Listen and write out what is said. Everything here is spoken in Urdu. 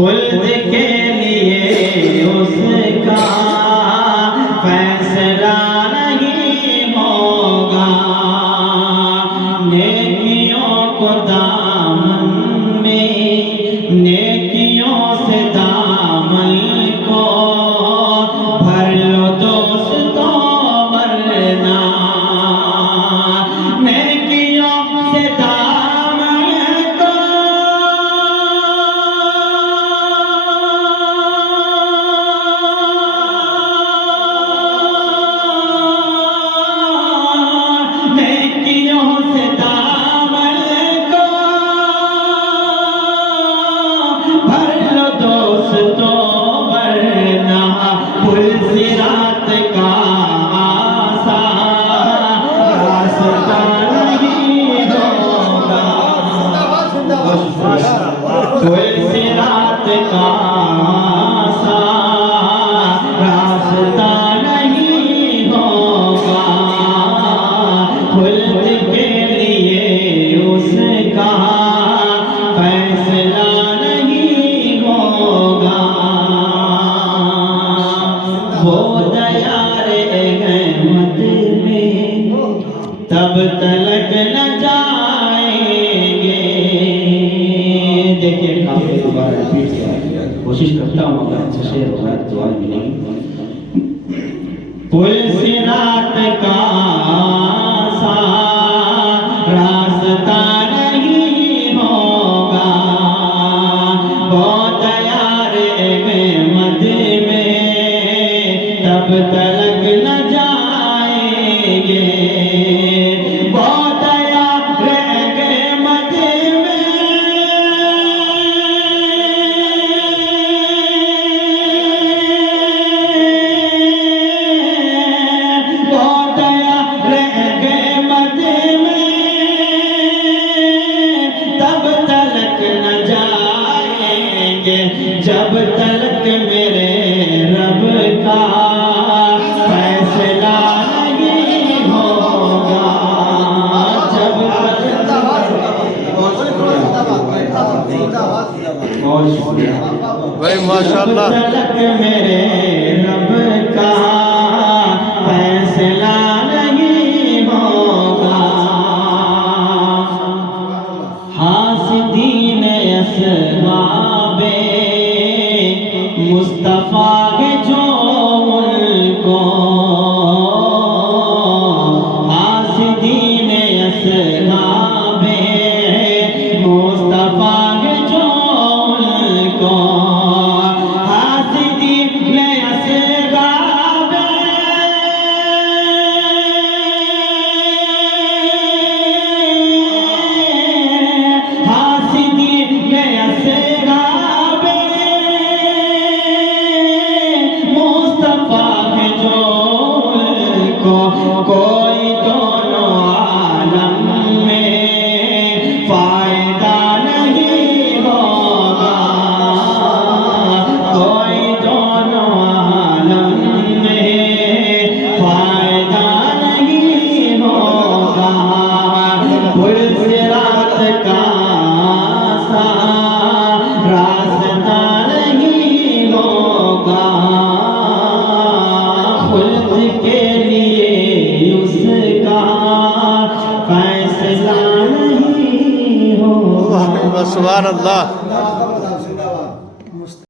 خلد کے لیے اس کا فیصلہ نہیں ہوگا، نیکیوں کو دامن میں، نیکیوں سے دامن کو بھر لو دوستو، ورنہ نیکیوں سے دامن کو نیکیوں سے دامن کو بھر لو دوستو، ورنہ پل صراط کا آسان راستہ نہیں ہوگا، پل صراط کا آسان راستہ نہیں ہوگا، خلد کے لیے اس کا فیصلہ نہیں ہوگا، وہ دیار احمد میں تب تلک نہ جائیں گے۔ دیکھیے کافی دوبارہ ریپیٹ کیا، کوشش کرتا ہوں اگر اچھا شعر ہوگا دعائیں ملیں گی۔ پل صراط کا آسان راستہ نہیں ہوگا، وہ دیار احمد میں تب تلک نہ جائیں گے، وہ دیار احمد میں جب تلک میرے رب کا فیصلہ نہیں ہوگا، جب تلک میرے رب کا فیصلہ نہیں ہوگا، حاسدین اصحاب مصطفیٰ کے جو ان کو، حاسدین اصحاب مصطفیٰ کے جو ان کو، حاسدین اصحاب حاسدین اصحاب مصطفیٰ کے جو ان کو، کوئی دونوں عالم میں فائدہ نہیں ہوگا، کوئی دونوں عالم میں فائدہ نہیں ہوگا، پل صراط کا آسان راستہ نہیں ہوگا، خلد کے لیے اس کا فیصلہ نہیں ہوگا۔ سبحان اللہ۔